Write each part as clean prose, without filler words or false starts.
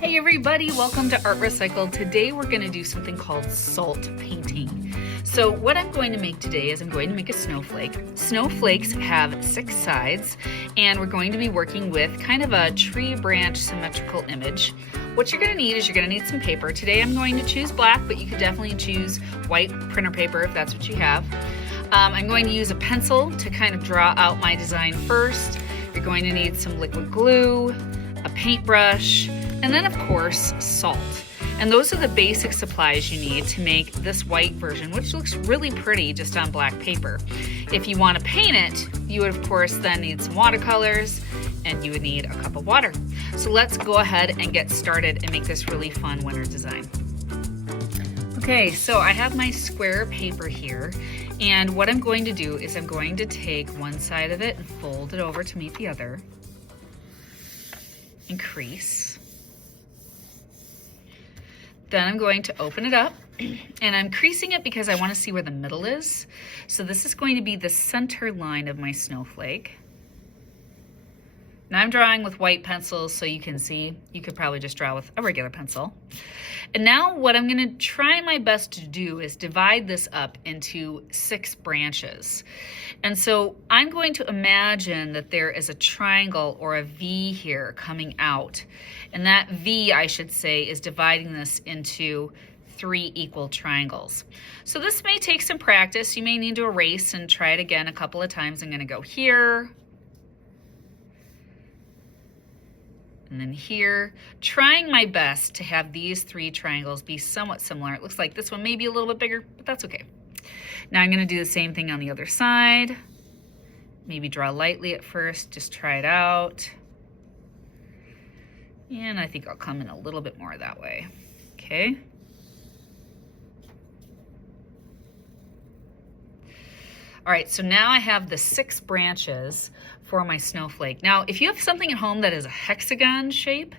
Hey everybody, welcome to Art Recycled. Today we're going to do something called salt painting. So what I'm going to make today is I'm going to make a snowflake. Snowflakes have 6 sides and we're going to be working with kind of a tree branch symmetrical image. What you're going to need is you're going to need some paper. Today I'm going to choose black, but you could definitely choose white printer paper if that's what you have. I'm going to use a pencil to kind of draw out my design first. You're going to need some liquid glue, a paintbrush, and then of course salt. And those are the basic supplies you need to make this white version, which looks really pretty just on black paper. If you want to paint it, you would of course then need some watercolors and you would need a cup of water. So let's go ahead and get started and make this really fun winter design. Okay, so I have my square paper here, and what I'm going to do is I'm going to take one side of it and fold it over to meet the other and crease. Then I'm going to open it up, and I'm creasing it because I want to see where the middle is. So this is going to be the center line of my snowflake. Now I'm drawing with white pencils so you can see. You could probably just draw with a regular pencil. And now what I'm going to try my best to do is divide this up into 6 branches. And so I'm going to imagine that there is a triangle or a V here coming out. And that V, I should say, is dividing this into 3 equal triangles. So this may take some practice. You may need to erase and try it again a couple of times. I'm going to go here, and then here, trying my best to have these 3 triangles be somewhat similar. It looks like this one may be a little bit bigger, but that's okay. Now I'm going to do the same thing on the other side. Maybe draw lightly at first, just try it out. And I think I'll come in a little bit more that way. Okay. All right, so now I have the 6 branches for my snowflake. Now, if you have something at home that is a hexagon shape,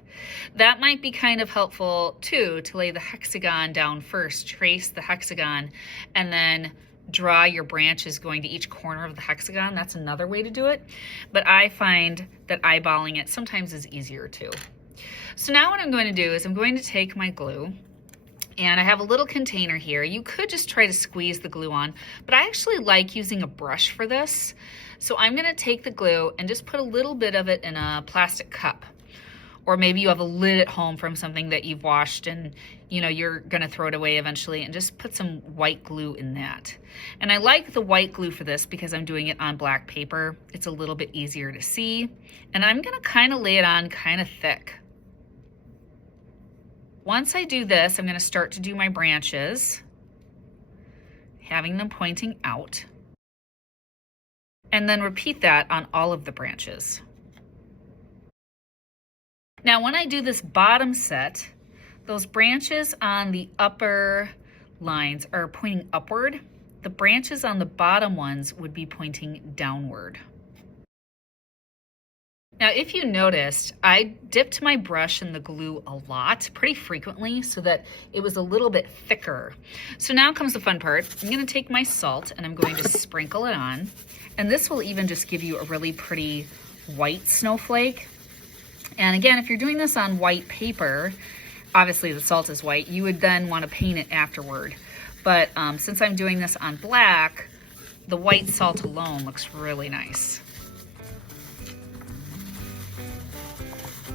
that might be kind of helpful too, to lay the hexagon down first, trace the hexagon, and then draw your branches going to each corner of the hexagon. That's another way to do it. But I find that eyeballing it sometimes is easier too. So now what I'm going to do is I'm going to take my glue, and I have a little container here. You could just try to squeeze the glue on, but I actually like using a brush for this. So I'm gonna take the glue and just put a little bit of it in a plastic cup. Or maybe you have a lid at home from something that you've washed and you're gonna throw it away eventually, and just put some white glue in that. And I like the white glue for this because I'm doing it on black paper. It's a little bit easier to see. And I'm gonna kind of lay it on kind of thick. Once I do this, I'm going to start to do my branches, having them pointing out, and then repeat that on all of the branches. Now, when I do this bottom set, those branches on the upper lines are pointing upward. The branches on the bottom ones would be pointing downward. Now, if you noticed, I dipped my brush in the glue a lot, pretty frequently, so that it was a little bit thicker. So now comes the fun part. I'm going to take my salt and I'm going to sprinkle it on. And this will even just give you a really pretty white snowflake. And again, if you're doing this on white paper, obviously the salt is white, you would then want to paint it afterward. But since I'm doing this on black, the white salt alone looks really nice.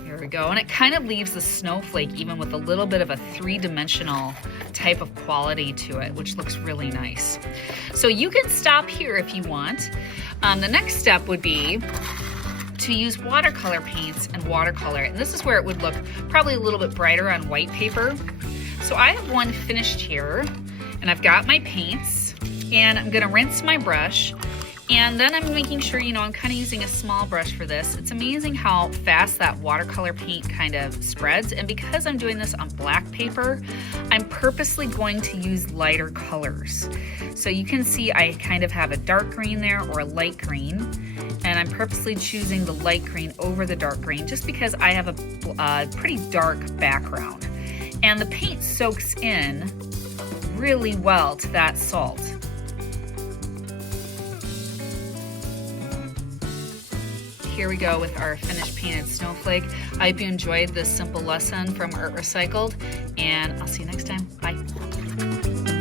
There we go, and it kind of leaves the snowflake even with a little bit of a 3-dimensional type of quality to it, which looks really nice. So you can stop here if you want. The next step would be to use watercolor paints and watercolor, and this is where it would look probably a little bit brighter on white paper. So I have one finished here, and I've got my paints, and I'm gonna rinse my brush. And then I'm making sure, I'm kind of using a small brush for this. It's amazing how fast that watercolor paint kind of spreads. And because I'm doing this on black paper, I'm purposely going to use lighter colors. So you can see I kind of have a dark green there or a light green. And I'm purposely choosing the light green over the dark green just because I have a pretty dark background. And the paint soaks in really well to that salt. here we go with our finished painted snowflake. I hope you enjoyed this simple lesson from Art Recycled, and I'll see you next time. Bye.